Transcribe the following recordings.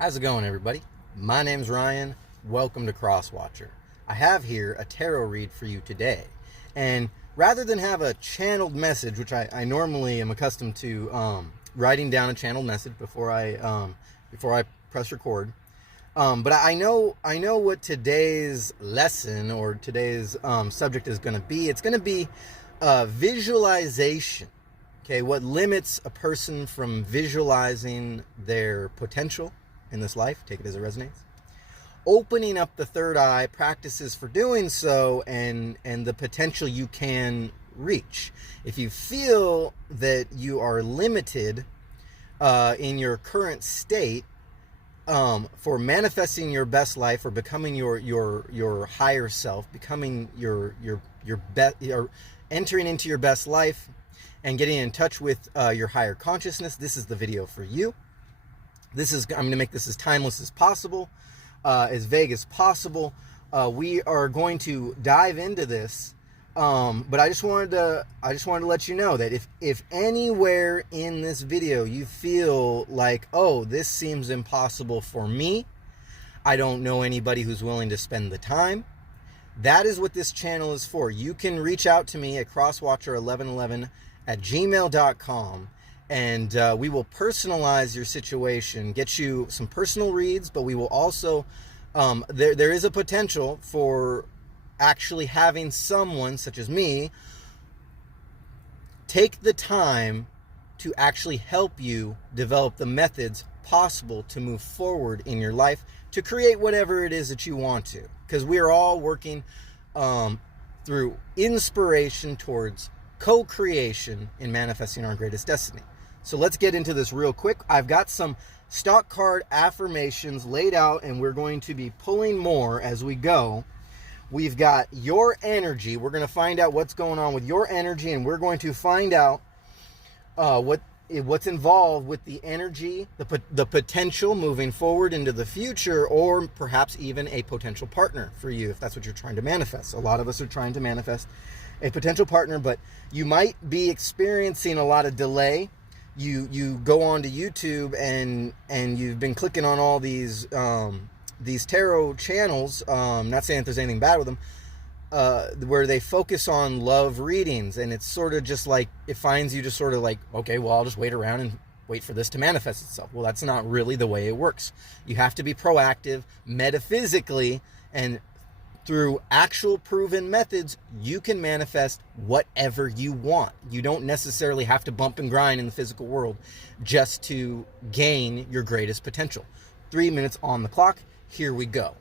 How's it going, everybody? My name's Ryan. Welcome to Crosswatcher. I have here a tarot read for you today. And rather than have a channeled message, which I normally am accustomed to writing down a channeled message before I press record, but I know what today's lesson or today's subject is going to be. It's going to be visualization. Okay, what limits a person from visualizing their potential in this life? Take it as it resonates. Opening up the third eye, practices for doing so, and the potential you can reach. If you feel that you are limited in your current state for manifesting your best life or becoming your higher self, becoming your best, entering into your best life, and getting in touch with your higher consciousness, this is the video for you. I'm going to make this as timeless as possible, as vague as possible. We are going to dive into this, but I just wanted to let you know that if anywhere in this video you feel like, oh, this seems impossible for me, I don't know anybody who's willing to spend the time, that is what this channel is for. You can reach out to me at crosswatcher1111@gmail.com, and we will personalize your situation, get you some personal reads, but we will also, there is a potential for actually having someone such as me take the time to actually help you develop the methods possible to move forward in your life, to create whatever it is that you want to, because we are all working through inspiration towards co-creation in manifesting our greatest destiny. So let's get into this real quick. I've got some stock card affirmations laid out, and we're going to be pulling more as we go. We've got your energy. We're going to find out what's going on with your energy, and we're going to find out what's involved with the energy, the potential moving forward into the future, or perhaps even a potential partner for you if that's what you're trying to manifest. A lot of us are trying to manifest a potential partner, but you might be experiencing a lot of delay. You go onto YouTube and you've been clicking on all these tarot channels, not saying that there's anything bad with them, where they focus on love readings, and it's sort of just like, it finds you just sort of like, okay, well, I'll just wait around and wait for this to manifest itself. Well, that's not really the way it works. You have to be proactive metaphysically, and through actual proven methods, you can manifest whatever you want. You don't necessarily have to bump and grind in the physical world just to gain your greatest potential. 3 minutes on the clock. Here we go.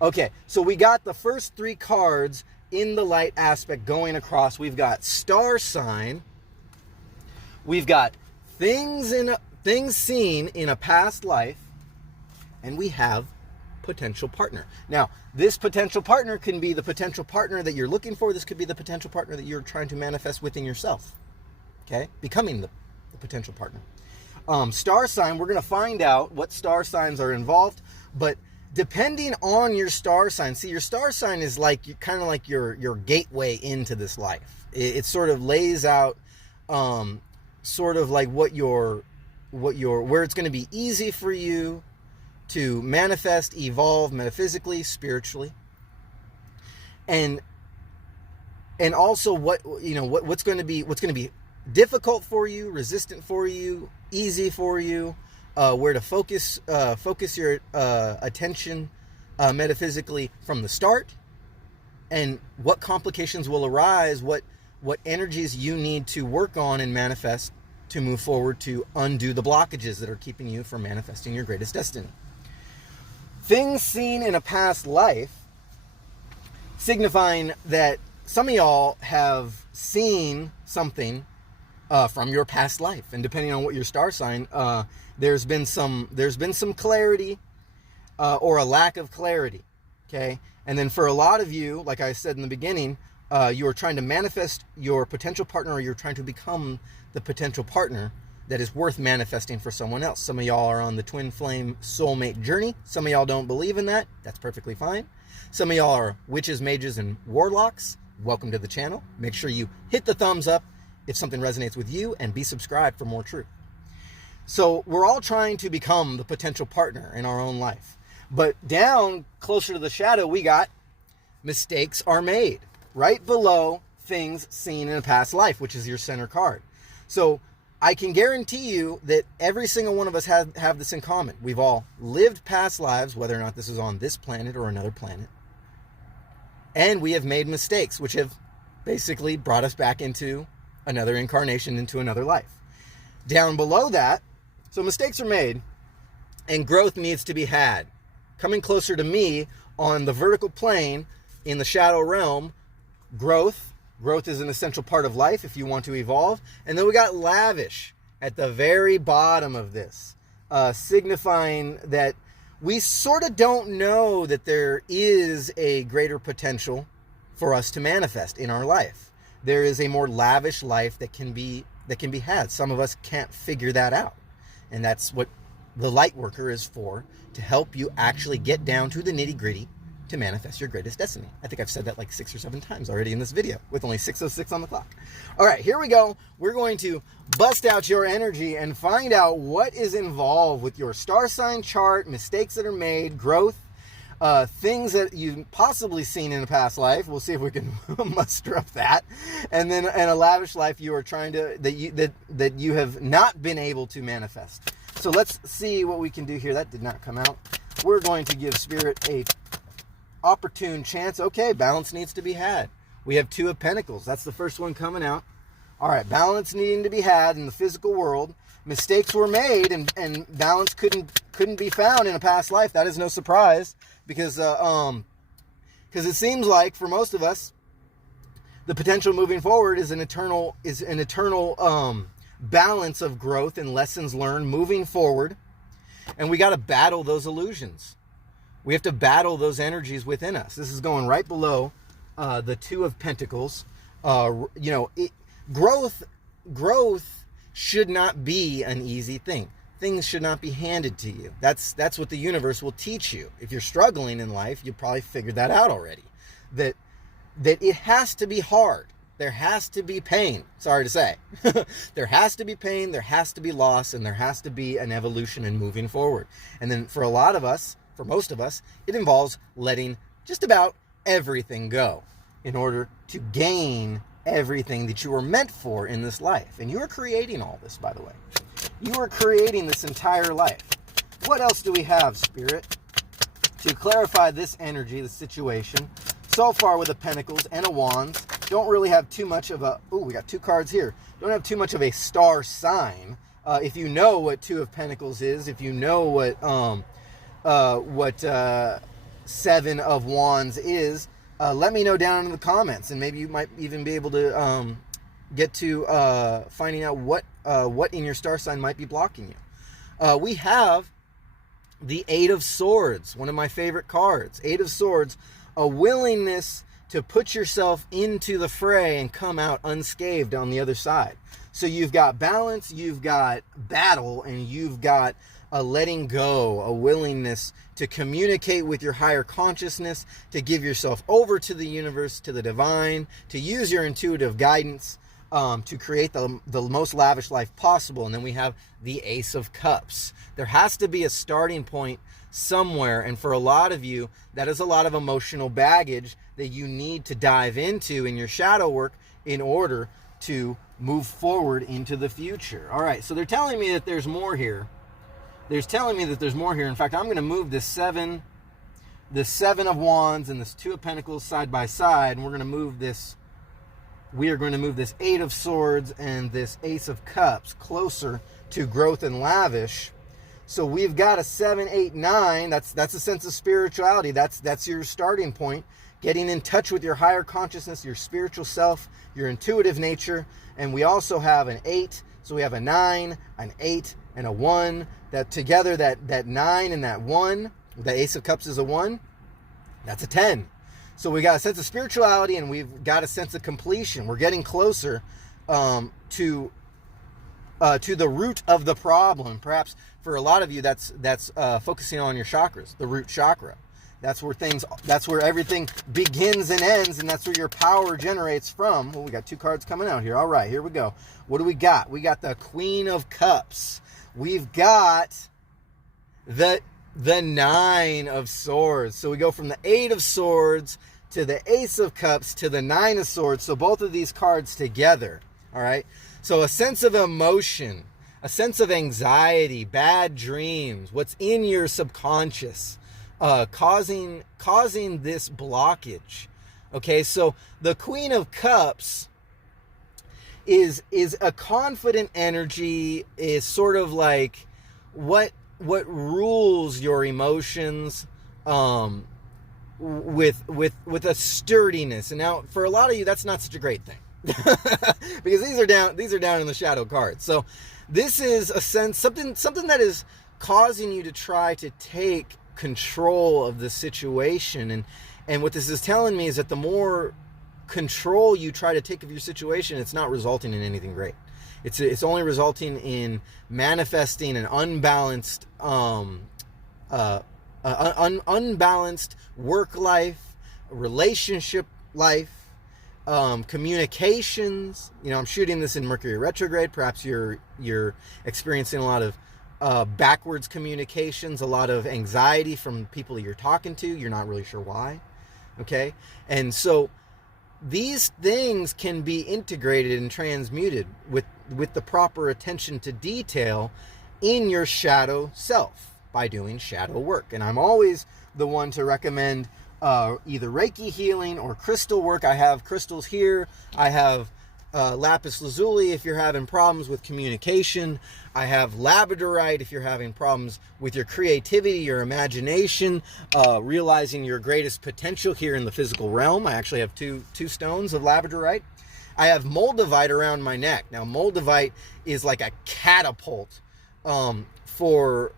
Okay, so we got the first three cards in the light aspect going across. We've got star sign. We've got things seen in a past life, and we have potential partner. Now, this potential partner can be the potential partner that you're looking for. This could be the potential partner that you're trying to manifest within yourself. Okay? Becoming the potential partner. Star sign, we're going to find out what star signs are involved, but depending on your star sign, see, your star sign is like kind of like your gateway into this life. It sort of lays out sort of like where it's going to be easy for you to manifest, evolve metaphysically, spiritually, and also what's going to be difficult for you, resistant for you, easy for you, where to focus your attention metaphysically from the start, and what complications will arise, what energies you need to work on and manifest to move forward to undo the blockages that are keeping you from manifesting your greatest destiny. Things seen in a past life, signifying that some of y'all have seen something from your past life, and depending on what your star sign, there's been some clarity or a lack of clarity. Okay, and then for a lot of you, like I said in the beginning, you are trying to manifest your potential partner, or you're trying to become the potential partner that is worth manifesting for someone else. Some of y'all are on the twin flame soulmate journey. Some of y'all don't believe in that. That's perfectly fine. Some of y'all are witches, mages, and warlocks. Welcome to the channel. Make sure you hit the thumbs up if something resonates with you, and be subscribed for more truth. So we're all trying to become the potential partner in our own life. But down closer to the shadow, we got mistakes are made right below things seen in a past life, which is your center card. So I can guarantee you that every single one of us have this in common. We've all lived past lives, whether or not this is on this planet or another planet. And we have made mistakes, which have basically brought us back into another incarnation, into another life. Down below that, so mistakes are made and growth needs to be had. Coming closer to me on the vertical plane in the shadow realm, growth is an essential part of life if you want to evolve. And then we got lavish at the very bottom of this, signifying that we sort of don't know that there is a greater potential for us to manifest in our life. There is a more lavish life that can be had. Some of us can't figure that out. And that's what the light worker is for, to help you actually get down to the nitty-gritty to manifest your greatest destiny. I think I've said that like 6 or 7 times already in this video with only 6:06 on the clock. All right, here we go. We're going to bust out your energy and find out what is involved with your star sign chart, mistakes that are made, growth, things that you've possibly seen in a past life. We'll see if we can muster up that. And then in a lavish life you are trying to, that you have not been able to manifest. So let's see what we can do here. That did not come out. We're going to give Spirit a opportune chance. Okay, balance needs to be had. We have 2 of Pentacles. That's the first one coming out. All right, balance needing to be had in the physical world. Mistakes were made and balance couldn't be found in a past life. That is no surprise, because it seems like for most of us, the potential moving forward is an eternal balance of growth and lessons learned moving forward. And we got to battle those illusions. We have to battle those energies within us. This is going right below the 2 of Pentacles. Growth should not be an easy thing. Things should not be handed to you. That's what the universe will teach you. If you're struggling in life, you probably figured that out already. That it has to be hard. There has to be pain. Sorry to say. There has to be pain, there has to be loss, and there has to be an evolution and moving forward. And then for a lot of us, for most of us, it involves letting just about everything go in order to gain everything that you were meant for in this life. And you are creating all this, by the way. You are creating this entire life. What else do we have, Spirit, to clarify this energy, the situation? So far with the Pentacles and a Wands, don't really have too much of a... Ooh, we got 2 cards here. Don't have too much of a star sign. If you know what 2 of Pentacles is, if you know what 7 of Wands is, let me know down in the comments, and maybe you might even be able to get to finding out what in your star sign might be blocking you. We have the 8 of Swords, one of my favorite cards. 8 of Swords, a willingness to put yourself into the fray and come out unscathed on the other side. So you've got balance, you've got battle, and you've got a letting go, a willingness to communicate with your higher consciousness, to give yourself over to the universe, to the divine, to use your intuitive guidance, to create the most lavish life possible. And then we have the Ace of Cups. There has to be a starting point somewhere, and for a lot of you, that is a lot of emotional baggage that you need to dive into in your shadow work in order to move forward into the future. All right, so they're telling me that there's more here. In fact, I'm going to move this 7 of Wands and this 2 of Pentacles side by side, and we are going to move this 8 of Swords and this Ace of Cups closer to growth and lavish. So we've got a 7, 8, 9. That's a sense of spirituality. That's your starting point. Getting in touch with your higher consciousness, your spiritual self, your intuitive nature. And we also have an 8. So we have a 9, an 8, and a 1. That together, that 9 and that 1, the Ace of Cups is a 1. That's a 10. So we got a sense of spirituality and we've got a sense of completion. We're getting closer to the root of the problem. Perhaps for a lot of you, that's focusing on your chakras, the root chakra. That's where everything begins and ends, and that's where your power generates from. Well, we got 2 cards coming out here. All right, here we go. What do we got? We got the Queen of Cups. we've got the Nine of Swords. So we go from the Eight of Swords to the Ace of Cups to the Nine of Swords. So both of these cards together. All right. So a sense of emotion, a sense of anxiety, bad dreams, what's in your subconscious, causing this blockage. Okay. So the Queen of Cups is a confident energy, is sort of like what rules your emotions, with a sturdiness. And now for a lot of you, that's not such a great thing because these are down in the shadow cards. So this is a sense, something that is causing you to try to take control of the situation. And what this is telling me is that the more control you try to take of your situation, it's not resulting in anything great. It's only resulting in manifesting an unbalanced unbalanced work life, relationship life, communications. I'm shooting this in Mercury retrograde. Perhaps you're experiencing a lot of backwards communications, a lot of anxiety from people you're talking to. You're not really sure why. Okay, and so these things can be integrated and transmuted with the proper attention to detail in your shadow self by doing shadow work. And I'm always the one to recommend either Reiki healing or crystal work. I have crystals here. I have lapis lazuli if you're having problems with communication. I have labradorite if you're having problems with your creativity, your imagination, realizing your greatest potential here in the physical realm. I actually have two stones of labradorite. I have moldavite around my neck. Now, moldavite is like a catapult for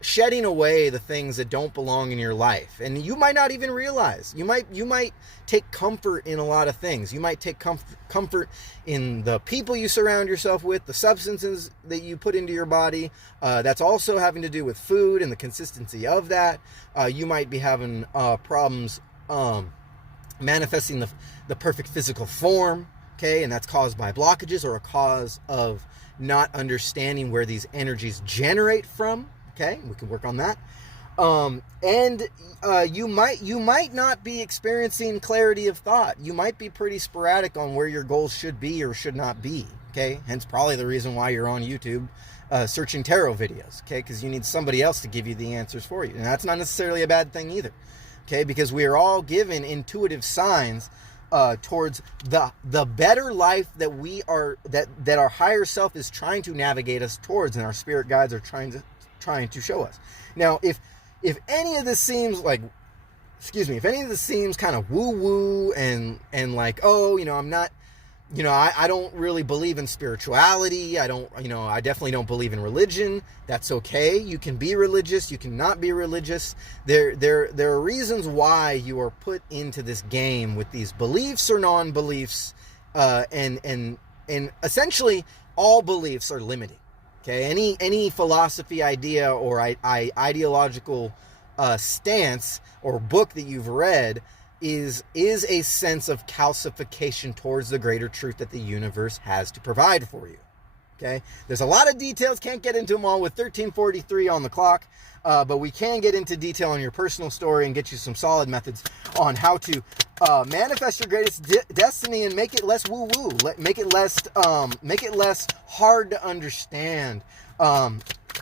shedding away the things that don't belong in your life. And you might not even realize. You might take comfort in a lot of things. You might take comfort in the people you surround yourself with, the substances that you put into your body. That's also having to do with food and the consistency of that. You might be having problems manifesting the perfect physical form, okay? And that's caused by blockages or a cause of not understanding where these energies generate from, okay? We can work on that. You might not be experiencing clarity of thought. You might be pretty sporadic on where your goals should be or should not be, okay? Hence probably the reason why you're on YouTube searching tarot videos, okay? Because you need somebody else to give you the answers for you. And that's not necessarily a bad thing either, okay? Because we are all given intuitive signs towards the better life that we are, that our higher self is trying to navigate us towards, and our spirit guides are trying to show us. Now, if any of this seems like, if any of this seems kind of woo-woo and like, I'm not, I don't really believe in spirituality. I definitely don't believe in religion. That's okay. You can be religious. You can not be religious. There are reasons why you are put into this game with these beliefs or non-beliefs, and essentially all beliefs are limiting. Okay, any philosophy, idea, or ideological stance or book that you've read is a sense of calcification towards the greater truth that the universe has to provide for you. Okay, there's a lot of details, can't get into them all with 1343 on the clock, but we can get into detail on your personal story and get you some solid methods on how to manifest your greatest destiny and make it less woo-woo, make it less hard to understand,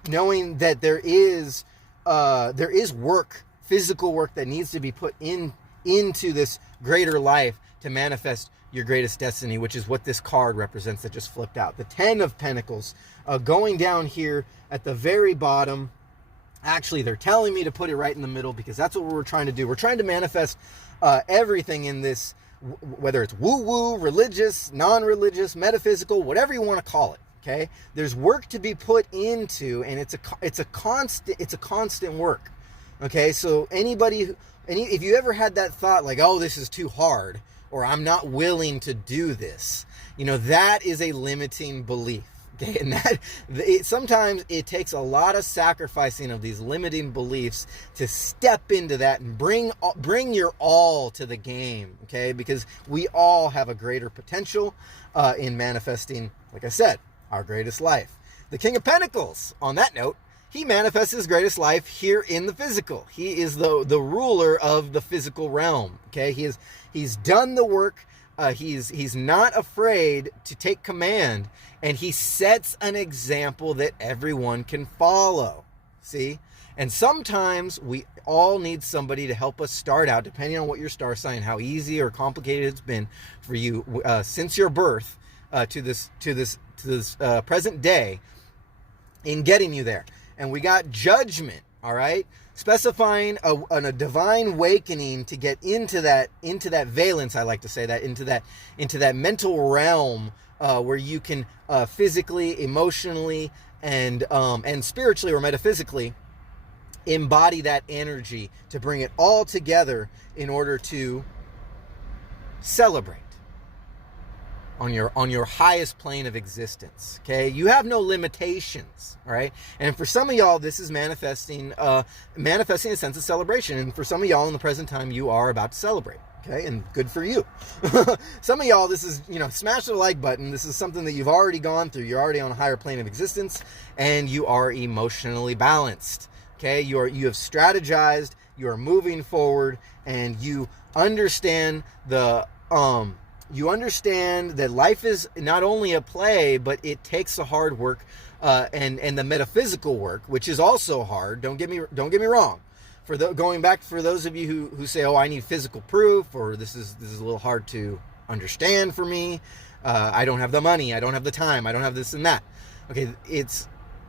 knowing that there is work, physical work that needs to be put into this greater life to manifest your greatest destiny, which is what this card represents that just flipped out. The 10 of Pentacles, going down here at the very bottom. Actually, they're telling me to put it right in the middle because that's what we're trying to do. We're trying to manifest everything in this, whether it's woo-woo, religious, non-religious, metaphysical, whatever you want to call it. Okay, there's work to be put into, and it's a constant work. Okay, so if you ever had that thought like, oh, this is too hard, or I'm not willing to do this, that is a limiting belief. Okay, and sometimes it takes a lot of sacrificing of these limiting beliefs to step into that and bring your all to the game. Okay, because we all have a greater potential in manifesting, like I said, our greatest life. The King of Pentacles, on that note, he manifests his greatest life here in the physical. He is the ruler of the physical realm. Okay, he's done the work. He's not afraid to take command, and he sets an example that everyone can follow. See? And sometimes we all need somebody to help us start out, depending on what your star sign, how easy or complicated it's been for you since your birth to this present day in getting you there. And we got Judgment, all right, specifying a divine awakening to get into that valence. I like to say that into that mental realm where you can physically, emotionally, and spiritually or metaphysically embody that energy to bring it all together in order to celebrate on your highest plane of existence. Okay, you have no limitations. All right, and for some of y'all, this is manifesting a sense of celebration, and for some of y'all in the present time, you are about to celebrate. Okay, and good for you. Some of y'all, this is, smash the like button. This is something that you've already gone through. You're already on a higher plane of existence, and you are emotionally balanced. Okay, you have strategized, you are moving forward, and you understand that life is not only a play, but it takes the hard work and the metaphysical work, which is also hard. Don't get me wrong. Going back for those of you who say, "Oh, I need physical proof," or this is a little hard to understand for me. I don't have the money. I don't have the time. I don't have this and that. Okay,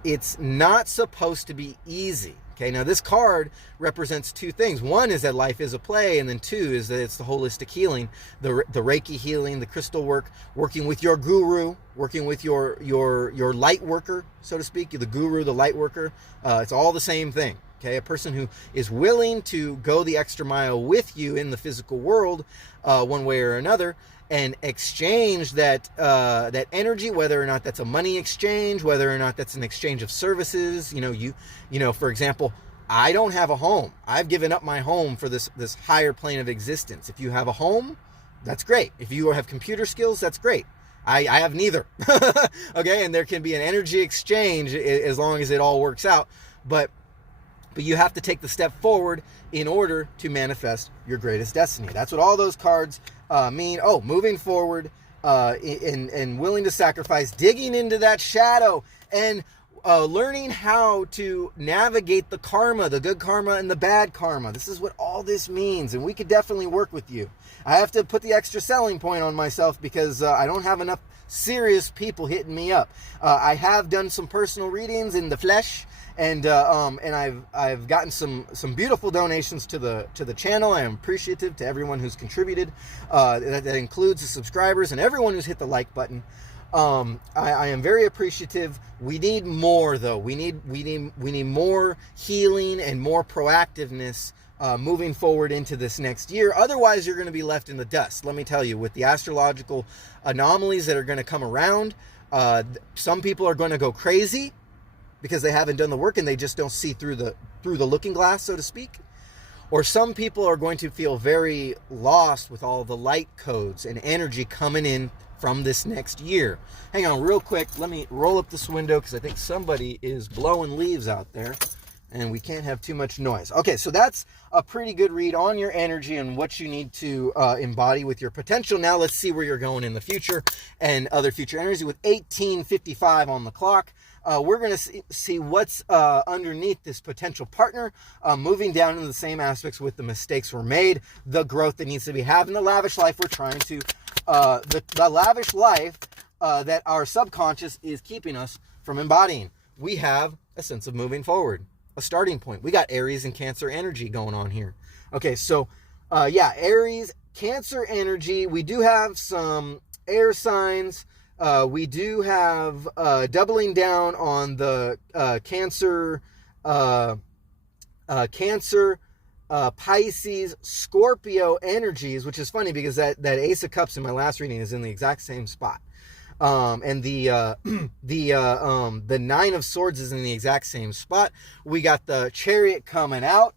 it's not supposed to be easy. Okay, now this card represents two things. One is that life is a play, and then two is that it's the holistic healing, the Reiki healing, the crystal work, working with your guru, working with your light worker, so to speak, the guru, the light worker. It's all the same thing. Okay, a person who is willing to go the extra mile with you in the physical world, one way or another, and exchange that energy, whether or not that's a money exchange, whether or not that's an exchange of services. For example, I don't have a home. I've given up my home for this higher plane of existence. If you have a home, that's great. If you have computer skills, that's great. I have neither. Okay, and there can be an energy exchange as long as it all works out. But you have to take the step forward in order to manifest your greatest destiny. That's what all those cards mean. Oh, moving forward and willing to sacrifice, digging into that shadow, and learning how to navigate the karma, the good karma and the bad karma. This is what all this means, and we could definitely work with you. I have to put the extra selling point on myself because I don't have enough serious people hitting me up. I have done some personal readings in the flesh, and I've gotten some beautiful donations to the channel. I am appreciative to everyone who's contributed. That includes the subscribers and everyone who's hit the like button. I am very appreciative. We need more, though. We need more healing and more proactiveness moving forward into this next year. Otherwise, you're going to be left in the dust. Let me tell you, with the astrological anomalies that are going to come around, some people are going to go crazy because they haven't done the work and they just don't see through the looking glass, so to speak. Or some people are going to feel very lost with all the light codes and energy coming in from this next year. Hang on real quick. Let me roll up this window because I think somebody is blowing leaves out there and we can't have too much noise. Okay, so that's a pretty good read on your energy and what you need to embody with your potential. Now let's see where you're going in the future and other future energy. With 18:55 on the clock, we're going to see what's underneath this potential partner, moving down into the same aspects with the mistakes were made, the growth that needs to be had, and the lavish life we're trying to, the lavish life that our subconscious is keeping us from embodying. We have a sense of moving forward, a starting point. We got Aries and Cancer energy going on here. Okay, so Aries, Cancer energy. We do have some air signs. We do have doubling down on the Cancer, Pisces, Scorpio energies, which is funny because that Ace of Cups in my last reading is in the exact same spot. And the Nine of Swords is in the exact same spot. We got the Chariot coming out.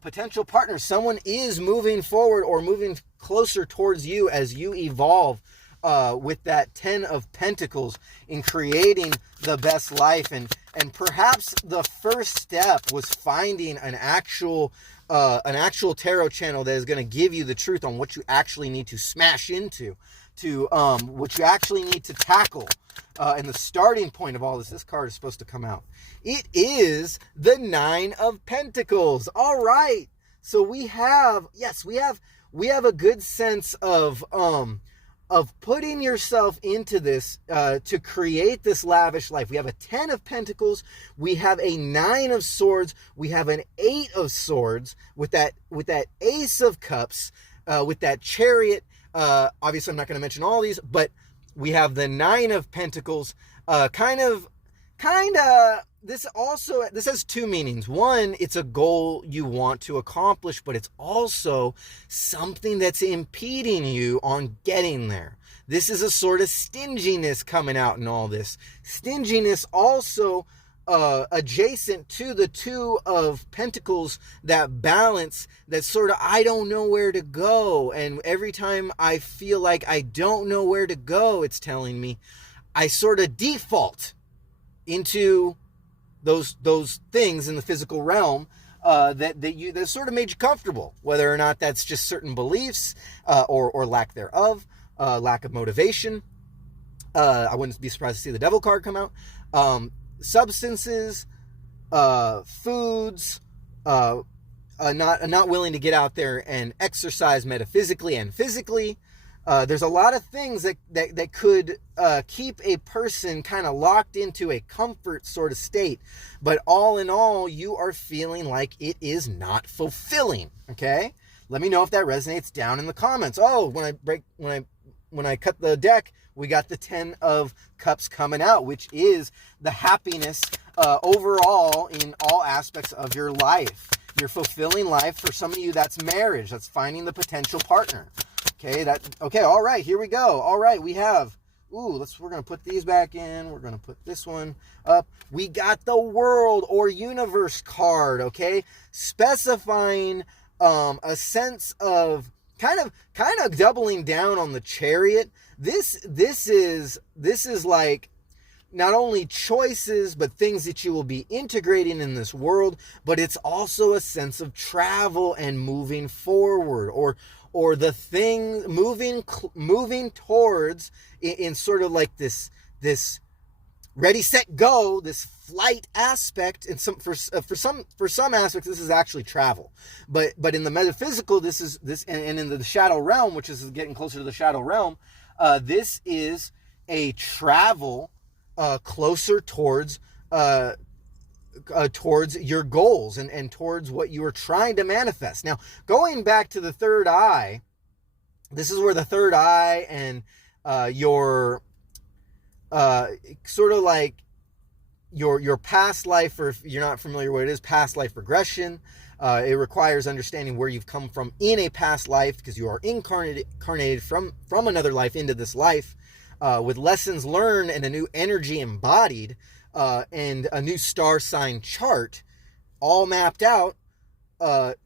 Potential partner, someone is moving forward or moving closer towards you as you evolve with that 10 of Pentacles in creating the best life. And perhaps the first step was finding an actual tarot channel that is going to give you the truth on what you actually need to smash into, what you actually need to tackle. And the starting point of all this card is supposed to come out. It is the 9 of Pentacles. All right. So we have a good sense of putting yourself into this to create this lavish life. We have a 10 of Pentacles. We have a 9 of Swords. We have an 8 of Swords with that Ace of Cups, with that Chariot. Obviously, I'm not going to mention all these, but we have the 9 of Pentacles. This has two meanings. One, it's a goal you want to accomplish, but it's also something that's impeding you on getting there. This is a sort of stinginess coming out in all this. Stinginess also adjacent to the 2 of Pentacles, that balance, that sort of, I don't know where to go. And every time I feel like I don't know where to go, it's telling me, I sort of default into those things in the physical realm that sort of made you comfortable, whether or not that's just certain beliefs or lack thereof, lack of motivation. I wouldn't be surprised to see the Devil card come out. Substances, foods, not willing to get out there and exercise metaphysically and physically. There's a lot of things that could keep a person kind of locked into a comfort sort of state. But all in all, you are feeling like it is not fulfilling. Okay? Let me know if that resonates down in the comments. Oh, when I cut the deck, we got the 10 of Cups coming out, which is the happiness overall in all aspects of your life. Your fulfilling life. For some of you, that's marriage. That's finding the potential partner. Okay, all right, here we go. All right, we have, we're going to put these back in. We're going to put this one up. We got the World or Universe card, okay? Specifying a sense of kind of doubling down on the Chariot. This is like not only choices, but things that you will be integrating in this world, but it's also a sense of travel and moving forward, or the thing moving towards in sort of like this ready, set, go, this flight aspect. And for some aspects, this is actually travel, but in the metaphysical, and in the shadow realm, which is getting closer to the shadow realm, this is a travel closer towards your goals and towards what you are trying to manifest. Now, going back to the third eye, this is where the third eye and your sort of like your past life, or if you're not familiar with what it is, past life regression. It requires understanding where you've come from in a past life, because you are incarnated from another life into this life, with lessons learned and a new energy embodied, and a new star sign chart all mapped out,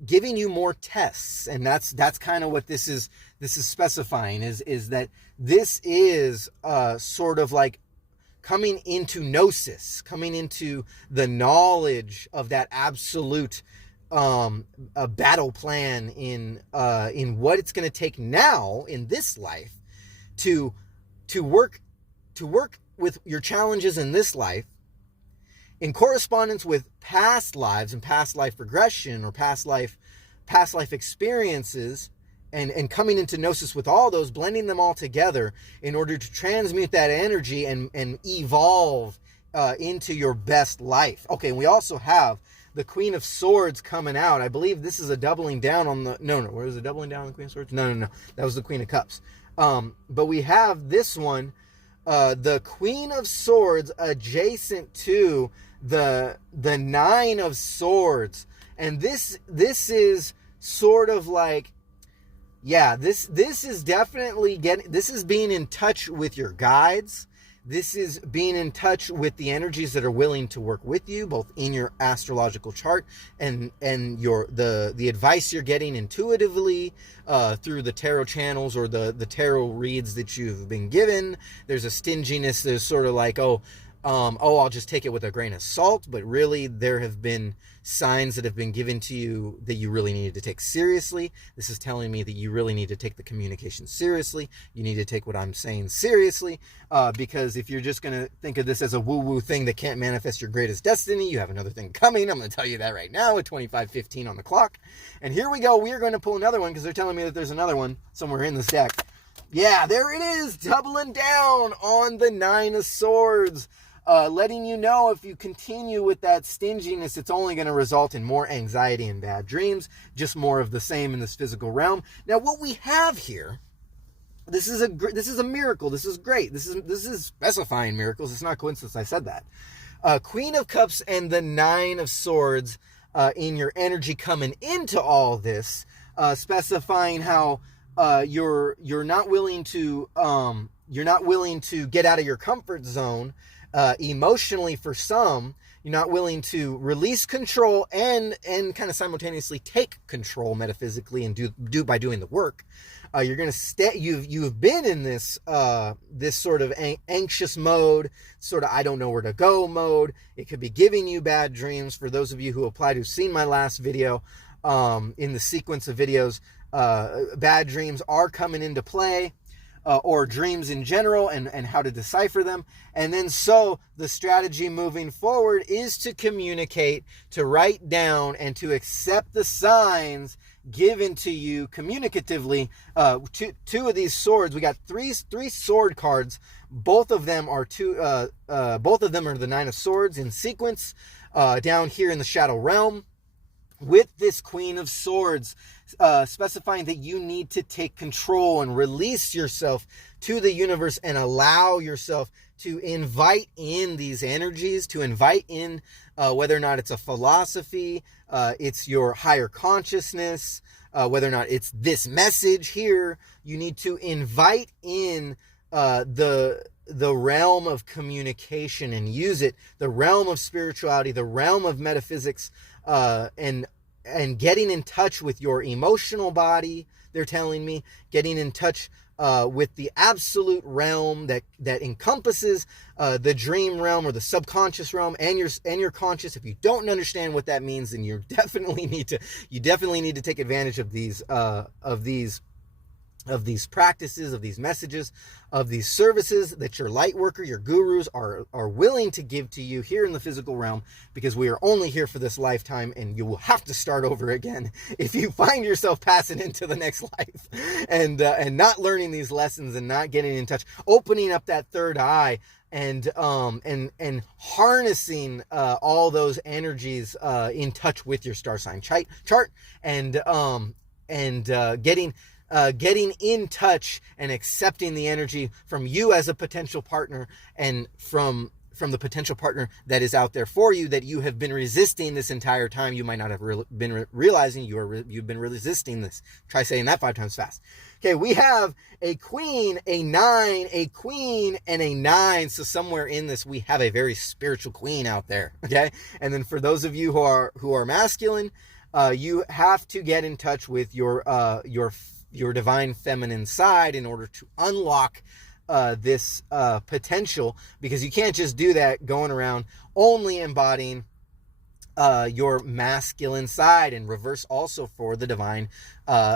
giving you more tests. And that's kind of what this is specifying, is that this is sort of like coming into gnosis, coming into the knowledge of that absolute a battle plan in what it's going to take now in this life to work with your challenges in this life in correspondence with past lives and past life regression, or past life experiences, and coming into gnosis with all those, blending them all together in order to transmute that energy and evolve into your best life. Okay, and we also have the Queen of Swords coming out. I believe this is a doubling down on the... No, where was it doubling down on the Queen of Swords? No. That was the Queen of Cups. But we have this one, the Queen of Swords adjacent to the 9 of Swords. And this is sort of like, yeah, this is definitely this is being in touch with your guides. This is being in touch with the energies that are willing to work with you, both in your astrological chart and the advice you're getting intuitively through the tarot channels or the tarot reads that you've been given. There's a stinginess. There's sort of like, I'll just take it with a grain of salt. But really, there have been signs that have been given to you that you really needed to take seriously. This is telling me that you really need to take the communication seriously. You need to take what I'm saying seriously, because if you're just going to think of this as a woo-woo thing that can't manifest your greatest destiny, you have another thing coming. I'm going to tell you that right now at 25:15 on the clock. And here we go. We are going to pull another one because they're telling me that there's another one somewhere in this deck. Yeah, there it is, doubling down on the Nine of Swords. Letting you know if you continue with that stinginess, it's only going to result in more anxiety and bad dreams, just more of the same in this physical realm. Now, what we have here, this is a miracle. This is great. This is specifying miracles. It's not coincidence I said that. Queen of Cups and the Nine of Swords in your energy coming into all this, specifying how you're not willing to get out of your comfort zone. Emotionally, for some, you're not willing to release control and kind of simultaneously take control metaphysically and do by doing the work. You're going to stay. You've been in this sort of anxious mode, sort of I don't know where to go mode. It could be giving you bad dreams. For those of you who applied, who've seen my last video, in the sequence of videos, bad dreams are coming into play. Or dreams in general, and how to decipher them. And then so the strategy moving forward is to communicate, to write down, and to accept the signs given to you communicatively. Two of these swords, we got three sword cards. Both of them are the Nine of Swords in sequence down here in the Shadow Realm. With this Queen of Swords, specifying that you need to take control and release yourself to the universe and allow yourself to invite in these energies, to invite in whether or not it's a philosophy, it's your higher consciousness, whether or not it's this message here. You need to invite in the realm of communication and use it, the realm of spirituality, the realm of metaphysics, and getting in touch with your emotional body. They're telling me getting in touch with the absolute realm that encompasses the dream realm or the subconscious realm and your conscious. If you don't understand what that means, then you definitely need to take advantage of these practices, of these messages, of these services that your light worker, your gurus are willing to give to you here in the physical realm, because we are only here for this lifetime, and you will have to start over again if you find yourself passing into the next life and not learning these lessons and not getting in touch, opening up that third eye and harnessing all those energies in touch with your star sign chart and getting in touch and accepting the energy from you as a potential partner, and from the potential partner that is out there for you that you have been resisting this entire time. You might not have been realizing you've been resisting this. Try saying that 5 times fast. Okay, we have a queen, a 9, a queen, and a 9. So somewhere in this, we have a very spiritual queen out there. Okay, and then for those of you who are masculine, you have to get in touch with your divine feminine side in order to unlock this potential, because you can't just do that going around only embodying your masculine side. And reverse also for the divine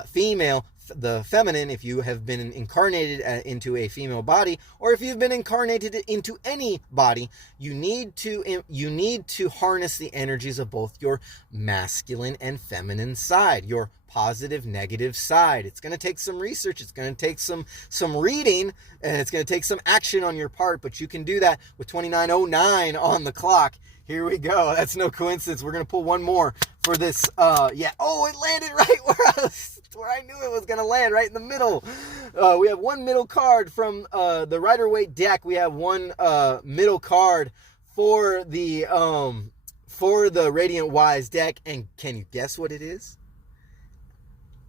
female, the feminine. If you have been incarnated into a female body, or if you've been incarnated into any body, you need to harness the energies of both your masculine and feminine side, your positive, negative side. It's going to take some research. It's going to take some reading, and it's going to take some action on your part, but you can do that with 2909 on the clock. Here we go. That's no coincidence. We're going to pull one more for this. Yeah. Oh, it landed right where I knew it was going to land, right in the middle. We have one middle card from the Rider-Waite deck. We have one middle card for the Radiant Wise deck. And can you guess what it is?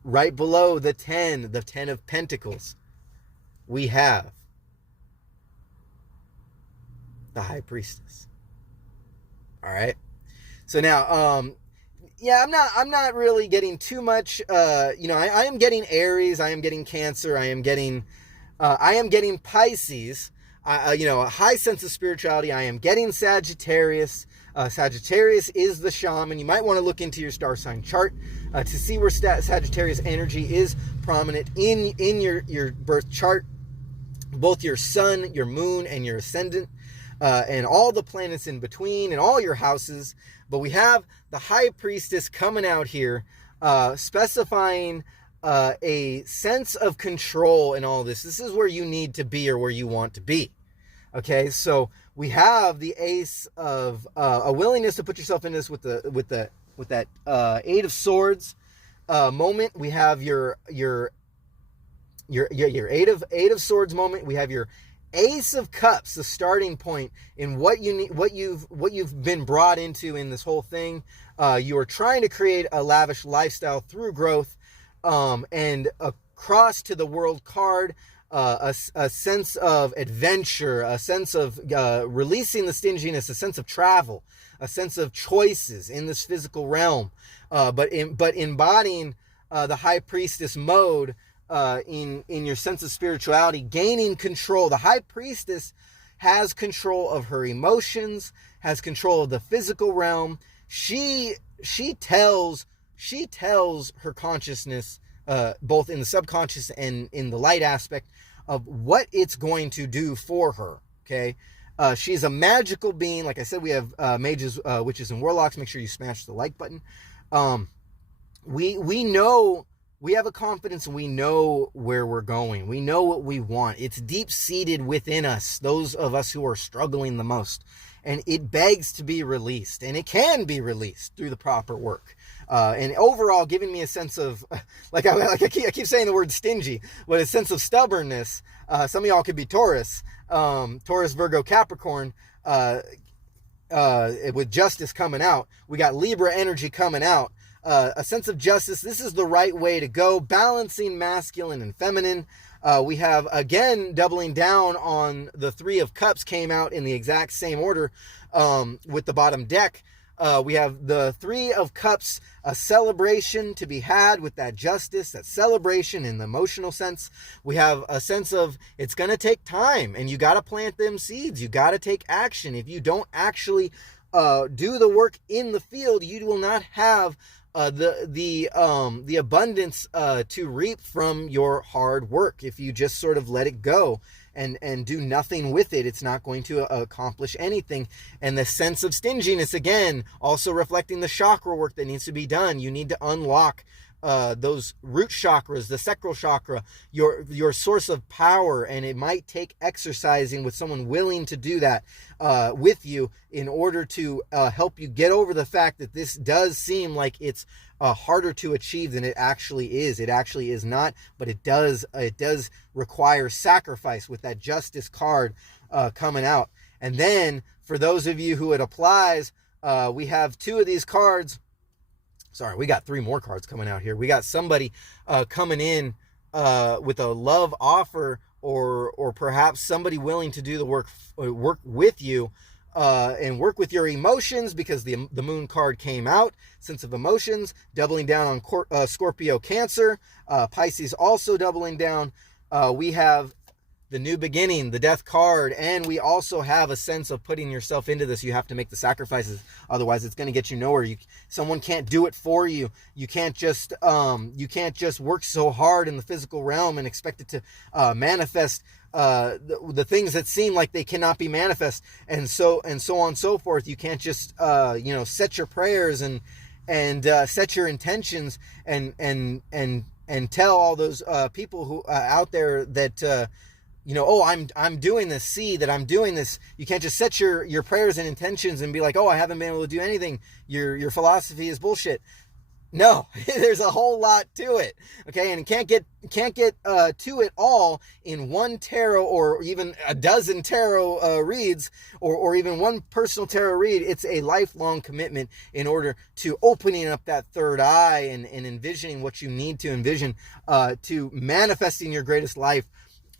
Right below the 10 of Pentacles, we have the high priestess. All right. So now, yeah, I'm not really getting too much. I am getting Aries, I am getting Cancer, I am getting Pisces. A high sense of spirituality. I am getting Sagittarius. Sagittarius is the shaman. You might want to look into your star sign chart to see where Sagittarius energy is prominent in your birth chart. Both your sun, your moon, and your ascendant, and all the planets in between, and all your houses. But we have the high priestess coming out here, specifying a sense of control in all this. This is where you need to be, or where you want to be. Okay, so we have the ace of a willingness to put yourself in this with that 8 of swords moment. We have your 8 of swords moment. We have your ace of cups, the starting point in what you need, what you've been brought into in this whole thing. You are trying to create a lavish lifestyle through growth, and a cross to the world card. A sense of adventure, a sense of releasing the stinginess, a sense of travel, a sense of choices in this physical realm, but embodying the high priestess mode in your sense of spirituality, gaining control. The high priestess has control of her emotions, has control of the physical realm. She tells her consciousness, both in the subconscious and in the light aspect, of what it's going to do for her. Okay, she's a magical being. Like I said, we have mages, witches, and warlocks. Make sure you smash the like button. We know, we have a confidence, and we know where we're going. We know what we want. It's deep seated within us, those of us who are struggling the most, and it begs to be released, and it can be released through the proper work. And overall, giving me a sense of, I keep saying the word stingy, but a sense of stubbornness. Some of y'all could be Taurus, Virgo, Capricorn, with justice coming out. We got Libra energy coming out. A sense of justice. This is the right way to go. Balancing masculine and feminine. We have, again, doubling down on the 3 of Cups, came out in the exact same order with the bottom deck. We have the 3 of Cups, a celebration to be had with that justice, that celebration in the emotional sense. We have a sense of it's going to take time, and you got to plant them seeds. You got to take action. If you don't actually do the work in the field, you will not have the abundance to reap from your hard work. If you just sort of let it go and do nothing with it, it's not going to accomplish anything. And the sense of stinginess, again, also reflecting the chakra work that needs to be done. You need to unlock those root chakras, the sacral chakra, your source of power, and it might take exercising with someone willing to do that with you in order to help you get over the fact that this does seem like it's harder to achieve than it actually is. It actually is not, but it does require sacrifice with that justice card coming out. And then for those of you who it applies, we have 2 of these cards. Sorry, we got 3 more cards coming out here. We got somebody coming in with a love offer, or perhaps somebody willing to do the work with you and work with your emotions, because the moon card came out. Sense of emotions, doubling down on Scorpio, Cancer, Pisces also doubling down. We have the new beginning, the death card, and we also have a sense of putting yourself into this. You have to make the sacrifices, otherwise it's going to get you nowhere. Someone can't do it for you. You can't just work so hard in the physical realm and expect it to manifest the things that seem like they cannot be manifest, and so on and so forth. You can't just set your prayers and set your intentions and tell all those people who out there that I'm doing this. See that I'm doing this. You can't just set your prayers and intentions and be like, oh, I haven't been able to do anything. Your philosophy is bullshit. No, there's a whole lot to it. Okay, and can't get to it all in one tarot, or even a dozen tarot reads, or even one personal tarot read. It's a lifelong commitment in order to opening up that third eye and envisioning what you need to envision, to manifesting your greatest life.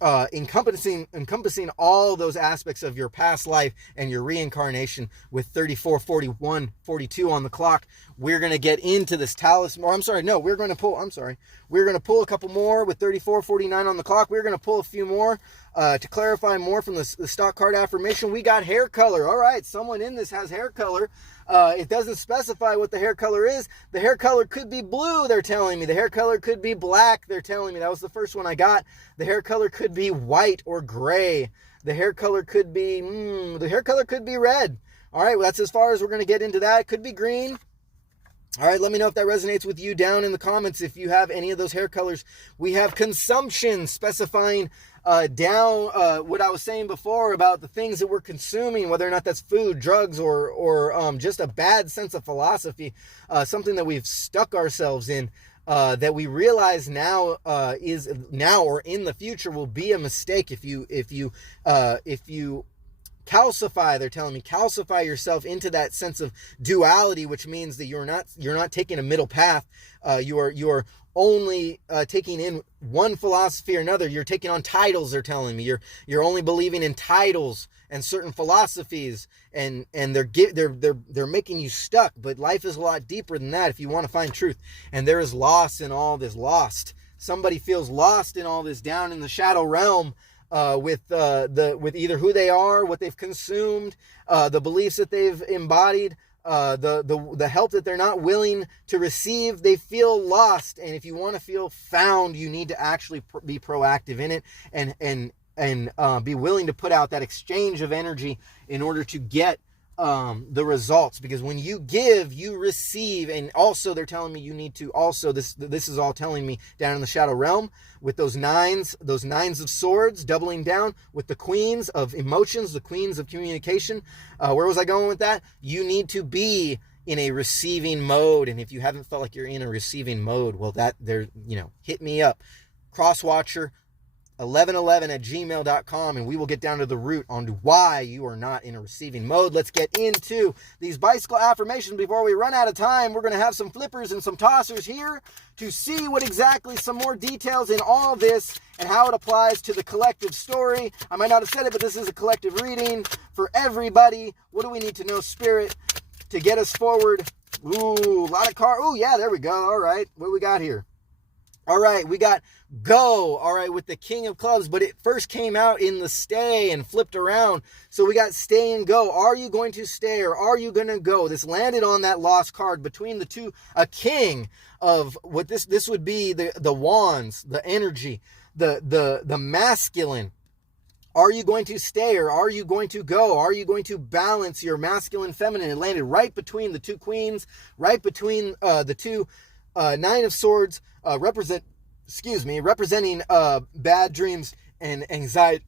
encompassing all those aspects of your past life and your reincarnation with 34, 41, 42 on the clock. We're going to get into this talisman. We're going to pull a couple more with 34, 49 on the clock. We're going to pull a few more to clarify more from the stock card affirmation. We got hair color. All right, someone in this has hair color. It doesn't specify what the hair color is. The hair color could be blue, they're telling me. The hair color could be black, they're telling me. That was the first one I got. The hair color could be white or gray. The hair color could be red. All right, well, that's as far as we're going to get into that. It could be green. All right, let me know if that resonates with you down in the comments if you have any of those hair colors. We have consumption, specifying down what I was saying before about the things that we're consuming, whether or not that's food, drugs, or just a bad sense of philosophy, something that we've stuck ourselves in, that we realize now is now or in the future will be a mistake if you calcify, they're telling me, calcify yourself into that sense of duality, which means that you're not taking a middle path. You're only taking in one philosophy or another. You're taking on titles, they're telling me. You're only believing in titles and certain philosophies, and they're making you stuck. But life is a lot deeper than that if you want to find truth. And there is loss in all this. Lost. Somebody feels lost in all this down in the shadow realm. With either who they are, what they've consumed, the beliefs that they've embodied, the help that they're not willing to receive. They feel lost, and if you want to feel found, you need to actually be proactive in it and be willing to put out that exchange of energy in order to get the results. Because when you give, you receive. And also they're telling me you need to also, this is all telling me down in the shadow realm with those nines of swords, doubling down with the queens of emotions, the queens of communication. Where was I going with that? You need to be in a receiving mode. And if you haven't felt like you're in a receiving mode, well, hit me up. Crosswatcher 1111@gmail.com, and we will get down to the root on why you are not in a receiving mode. Let's get into these bicycle affirmations before we run out of time. We're going to have some flippers and some tossers here to see what exactly some more details in all this and how it applies to the collective story. I might not have said it, but this is a collective reading for everybody. What do we need to know, Spirit, to get us forward? Ooh, a lot of Ooh, yeah, there we go. All right, what do we got here? All right, we got go, all right, with the King of Clubs, but it first came out in the stay and flipped around. So we got stay and go. Are you going to stay or are you going to go? This landed on that lost card between the two, a king of what this would be the wands, the energy, the masculine. Are you going to stay or are you going to go? Are you going to balance your masculine, feminine? It landed right between the two queens, right between the two Nine of Swords, representing bad dreams and anxiety.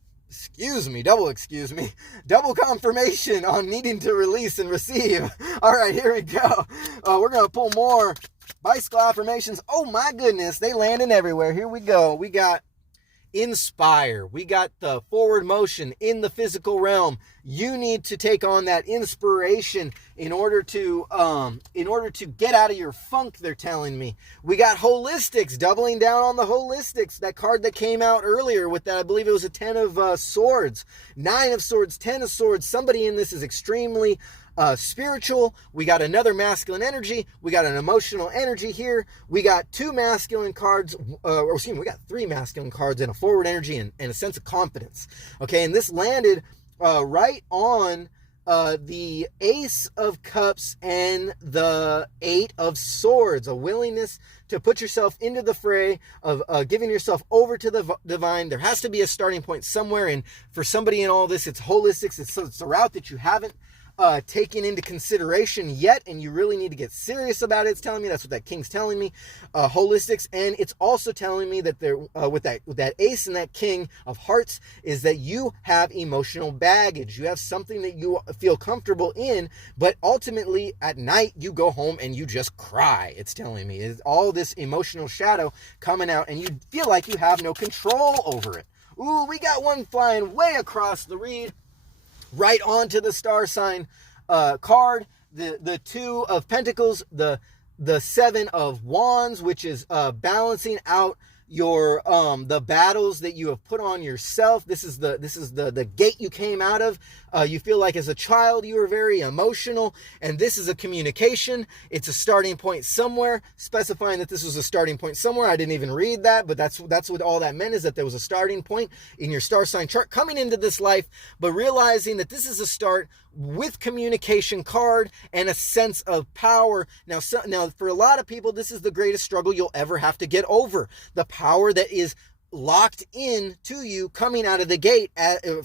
Double confirmation on needing to release and receive. All right, here we go. We're going to pull more bicycle affirmations. Oh my goodness, they landing everywhere. Here we go. We got inspire. We got the forward motion in the physical realm. You need to take on that inspiration in order to get out of your funk, they're telling me. We got holistics, doubling down on the holistics. That card that came out earlier with that, I believe it was a 10 of swords, 9 of swords, 10 of swords. Somebody in this is extremely spiritual. We got another masculine energy. We got an emotional energy here. We got two masculine cards, we got 3 masculine cards and a forward energy and a sense of confidence. Okay, and this landed right on the Ace of Cups and the 8 of Swords, a willingness to put yourself into the fray of giving yourself over to the divine. There has to be a starting point somewhere, and for somebody in all this, it's holistics. It's a route that you haven't taken into consideration yet, and you really need to get serious about it. It's telling me that's what that king's telling me, holistics. And it's also telling me that there with that ace and that king of hearts is that you have emotional baggage. You have something that you feel comfortable in, but ultimately at night you go home and you just cry. It's telling me it's all this emotional shadow coming out and you feel like you have no control over it. Ooh, we got one flying way across the read, right onto the star sign card, the 2 of Pentacles, the 7 of Wands, which is balancing out the battles that you have put on yourself. This is the gate you came out of. You feel like as a child you were very emotional, and this is a communication. It's a starting point somewhere, specifying that this was a starting point somewhere. I didn't even read that, but that's what all that meant, is that there was a starting point in your star sign chart coming into this life, but realizing that this is a start with communication card and a sense of power. Now for a lot of people, this is the greatest struggle you'll ever have to get over. The power that is locked in to you coming out of the gate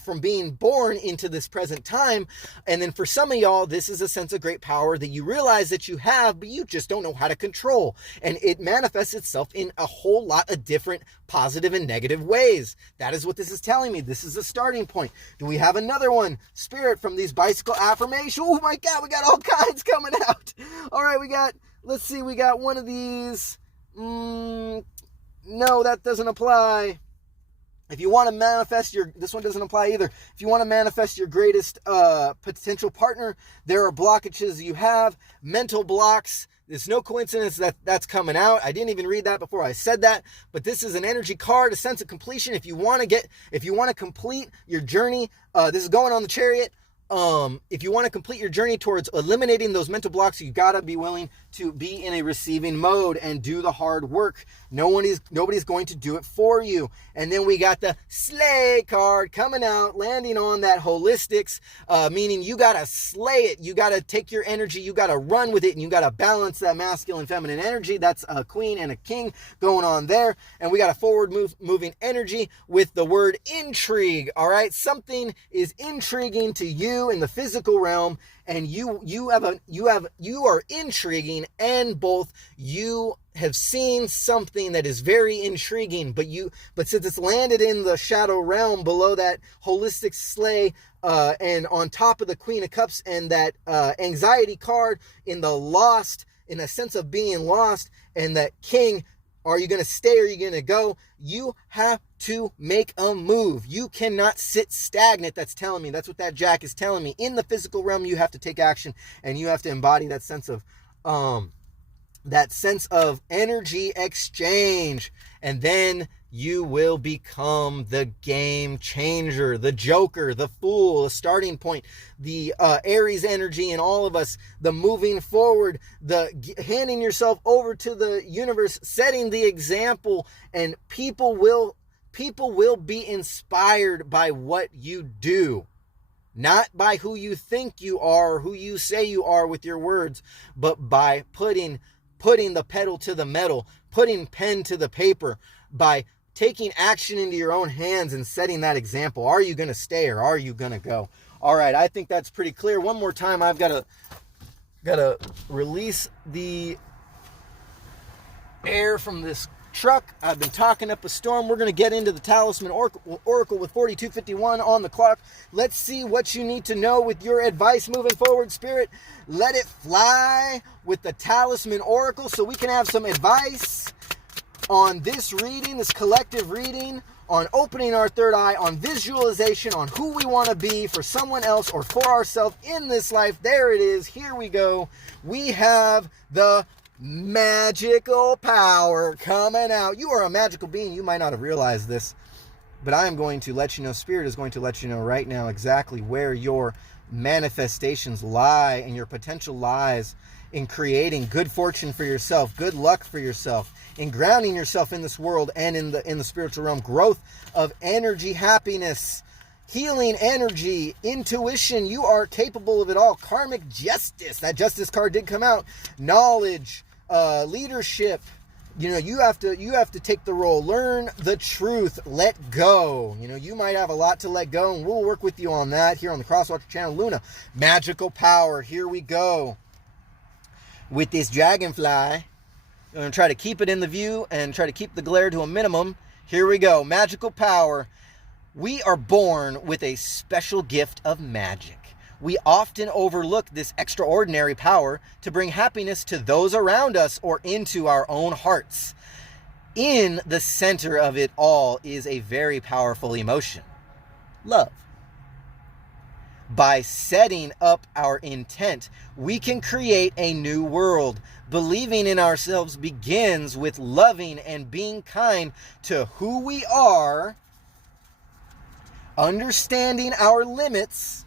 from being born into this present time. And then for some of y'all, this is a sense of great power that you realize that you have, but you just don't know how to control. And it manifests itself in a whole lot of different positive and negative ways. That is what this is telling me. This is a starting point. Do we have another one? Spirit, from these bicycle affirmations. Oh my God, we got all kinds coming out. All right, we got one of these. No, that doesn't apply. If you want to manifest this one doesn't apply either. If you want to manifest your greatest potential partner, there are blockages you have, mental blocks. There's no coincidence that that's coming out. I didn't even read that before I said that, but this is an energy card, a sense of completion. If you want to complete your journey, this is going on the Chariot. If you want to complete your journey towards eliminating those mental blocks, you gotta be willing to be in a receiving mode and do the hard work. Nobody's going to do it for you. And then we got the slay card coming out, landing on that holistics, meaning you gotta slay it. You gotta take your energy, you gotta run with it, and you gotta balance that masculine, feminine energy. That's a queen and a king going on there. And we got a forward moving energy with the word intrigue. All right, something is intriguing to you in the physical realm, and you are intriguing, and both you have seen something that is very intriguing, but since it's landed in the shadow realm below that holistic slay, and on top of the Queen of Cups and that anxiety card in a sense of being lost, and that king, are you going to stay or are you going to go? You have to make a move. You cannot sit stagnant. That's what that Jack is telling me. In the physical realm, you have to take action, and you have to embody that sense of energy exchange. And then you will become the game changer, the joker, the fool, the starting point, the Aries energy in all of us, the moving forward, the handing yourself over to the universe, setting the example, and people will be inspired by what you do. Not by who you think you are, or who you say you are with your words, but by putting the pedal to the metal, putting pen to the paper, by taking action into your own hands and setting that example. Are you going to stay or are you going to go? All right, I think that's pretty clear. One more time, I've got to release the air from this truck. I've been talking up a storm. We're going to get into the Talisman Oracle with 4251 on the clock. Let's see what you need to know with your advice moving forward, Spirit. Let it fly with the Talisman Oracle so we can have some advice on this reading, this collective reading, on opening our third eye, on visualization, on who we want to be for someone else or for ourselves in this life. There it is. Here we go. We have the magical power coming out. You are a magical being. You might not have realized this, but I am going to let you know, Spirit is going to let you know right now exactly where your manifestations lie and your potential lies in creating good fortune for yourself, good luck for yourself, in grounding yourself in this world and in the spiritual realm, growth of energy, happiness, healing energy, intuition. You are capable of it all. Karmic justice. That justice card did come out. Knowledge, leadership. You have to take the role. Learn the truth. Let go. You might have a lot to let go, and we'll work with you on that here on the Crosswatcher channel. Luna, magical power. Here we go. With this dragonfly, I'm going to try to keep it in the view and try to keep the glare to a minimum. Here we go. Magical power. We are born with a special gift of magic. We often overlook this extraordinary power to bring happiness to those around us or into our own hearts. In the center of it all is a very powerful emotion: love. By setting up our intent, we can create a new world. Believing in ourselves begins with loving and being kind to who we are, understanding our limits,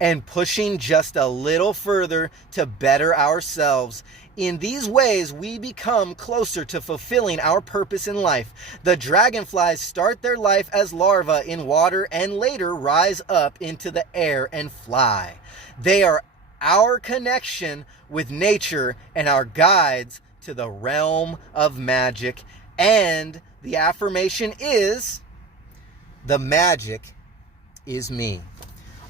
and pushing just a little further to better ourselves. In these ways, we become closer to fulfilling our purpose in life. The dragonflies start their life as larvae in water and later rise up into the air and fly. They are our connection with nature and our guides to the realm of magic. And the affirmation is, the magic is me.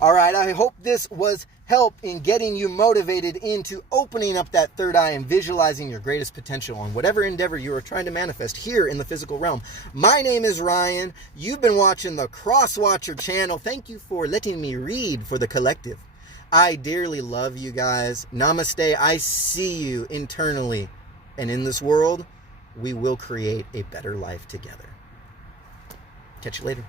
All right, I hope this was help in getting you motivated into opening up that third eye and visualizing your greatest potential on whatever endeavor you are trying to manifest here in the physical realm. My name is Ryan. You've been watching the Crosswatcher channel. Thank you for letting me read for the collective. I dearly love you guys. Namaste. I see you internally. And in this world, we will create a better life together. Catch you later.